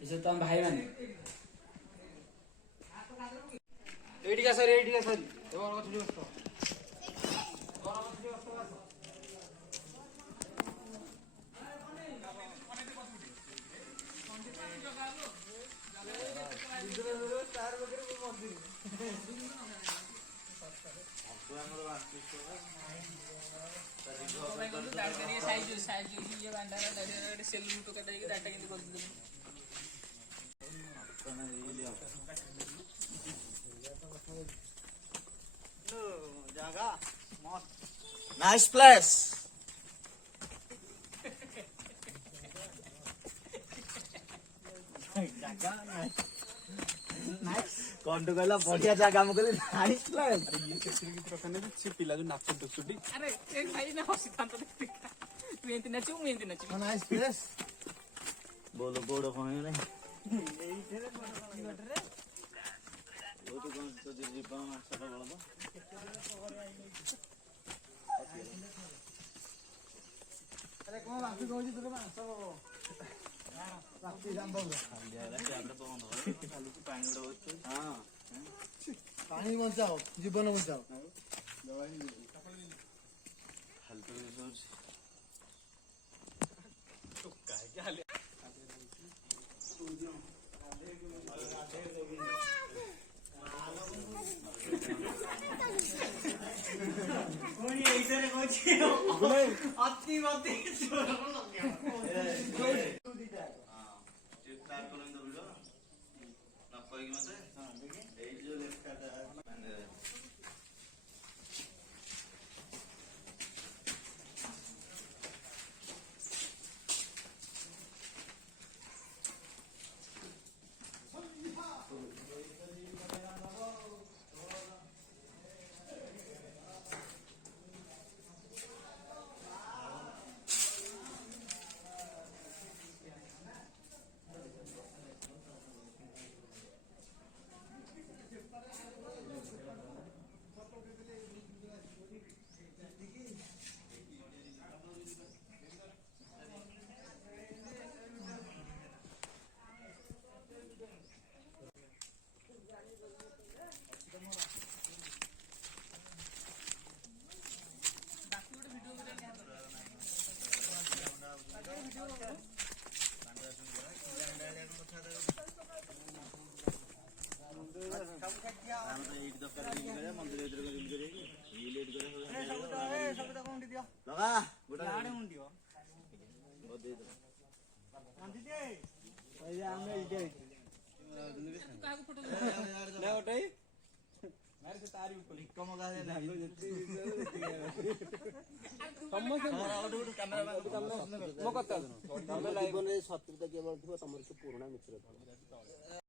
इसे तो हम भाई बने एडिका सर एवर कत जोस्तो Nice place. कौन तो कहला बढ़िया जगह में कहले नाइस प्लेस ये किसी की तरफ ने से पिला जो नाच दुसुडी अरे एक भाई ना हसितांत देखते तू एंती नचू नाइस प्लेस बोलो बोलो कौन है वो तो कौन तो जीपा मास्टर बोलो अरे कौन बाकी कोई तो मांस रात्रि जाम बोल पानी बचाओ जीवन बचाओ ଆମେ ତ ଏଇଠି ଦରକାର ରିଲ୍ କରିବା ମନ୍ଦିର ଭିତରେ ରିଲ୍ କରିବା କି ରିଲ୍ ଏଇଠି କରିବା ସବୁ ତାକୁ ଉଣ୍ଡି ଦିଅ ଲଗା ଗୋଟା ଆଡେ ଉଣ୍ଡିବ ଦେଇଦେବା ମନ୍ଦିର ଏଇ ଆମେ ଏଇଠି ତୁ କାହାକୁ ଫଟୋ ନା ଗୋଟେ ନାରେ ସେ ତାରି ଉପରେ କମ ଗାରେ ସମସ୍ତେ ମୋ କଥା ଜୀବନରେ ଶତ୍ରୁତା କେବଳ ଥିବ ତମର ସେ ପୁରୁଣା ମିତ୍ର ଥିବ।